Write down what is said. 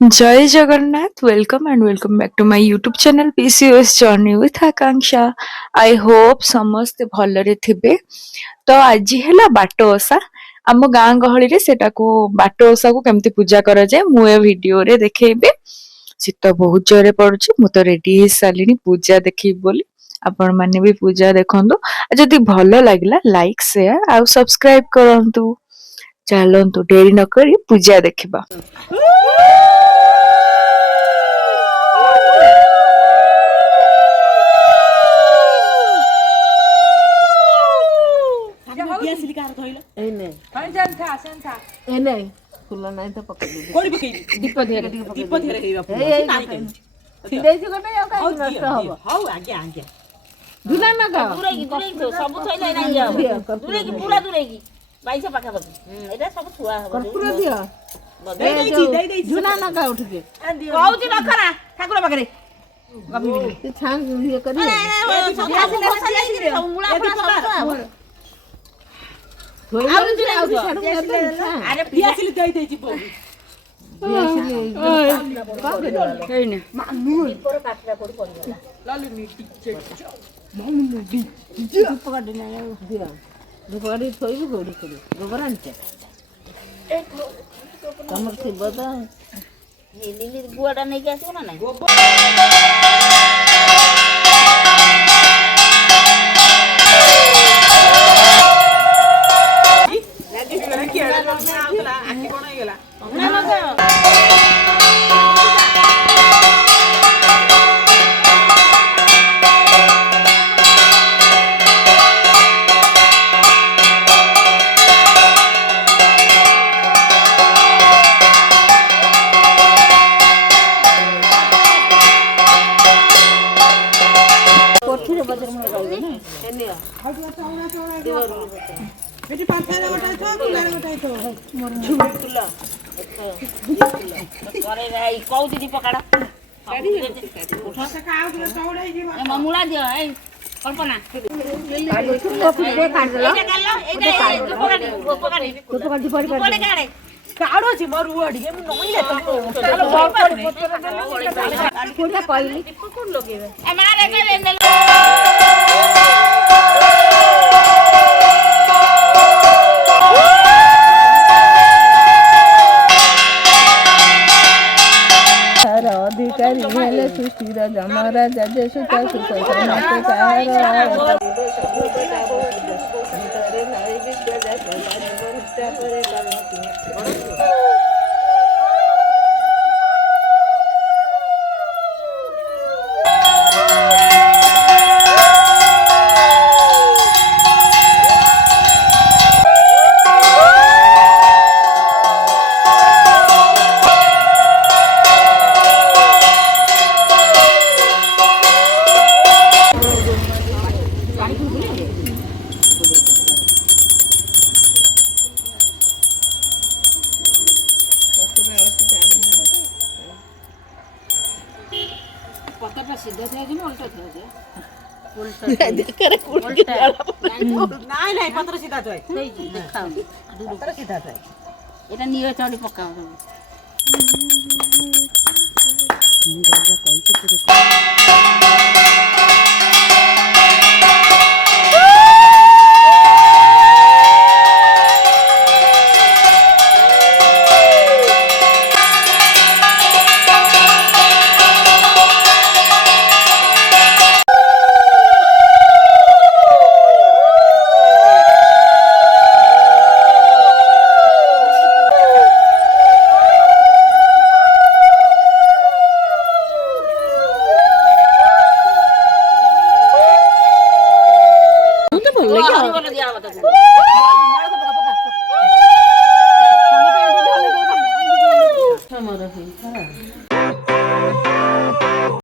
Jai Jagannath, welcome and welcome back to my YouTube channel PCOS Journey with Akanksha. I hope ସମସ୍ତେ ଭଲରେ ଥିବେ। ତ ଆଜି ହେଲା ବାଟ ଓଷା। ଆମ ଗାଁ ଗହଳିରେ ସେଟାକୁ ବାଟ ଓଷାକୁ କେମିତି ପୂଜା କରାଯାଏ ମୁଁ ଏ ଭିଡିଓରେ ଦେଖେଇବି। ଶୀତ ବହୁତ ଜୋରେ ପଡୁଛି। ମୁଁ ତ ରେଡି ହେଇ ସାରିଲିଣି ପୂଜା ଦେଖିବି ବୋଲି। ଆପଣମାନେ ବି ପୂଜା ଦେଖନ୍ତୁ। ଆଉ ଯଦି ଭଲ ଲାଗିଲା ଲାଇକ୍ ସେୟାର ଆଉ ସବସ୍କ୍ରାଇବ କରନ୍ତୁ। ଚାଲନ୍ତୁ ଡେରି ନ କରି ପୂଜା ଦେଖିବା। फुल नहीं तो दीप झुला न पूरा दूरेगी बाईस पाखापाखि एटा सब छुआ कर्पूर दियो झुला न का उठ के कहउची नखरा ठाकुर पाखरे गपी छान ये करी अरे पियासिली दई देची पो पियासिली मानु पर काटला पड़ी पड़ीला लालू नीटी मानु डी पकड़ ना दिया दुपड़ी थोई गोड़ी करी गोबर आनते तमर से बता नीली गुआडा नहीं के आसो ना नहीं आखी कोन गेला बेटी पाथारे उठाइ छ गुलारे उठाइ छ मोर फुल करे रे कौ दीदी पकाडा काडी उठा से काउ के चौड़ाई जी ए ममुला दियो ए कल्पना काडी फुल दे काट देला एटा पकाडी पड़ी पड़ी काडे काडो छी मोर उडी हम नई ले तो चलो बहुत कोडा कहली कोन लगेबे ए मारे के अधिकारी हेले सुशीर जमरा जजे सुता सुता समते पता सीधा थे कि उल्टा थे उल्टा करे उल्टा नहीं नहीं पत्र सीधा थे देखाओ पत्र सीधा थे एटा नियो चौड़ी पकाओ मु जागा कहि के हमारा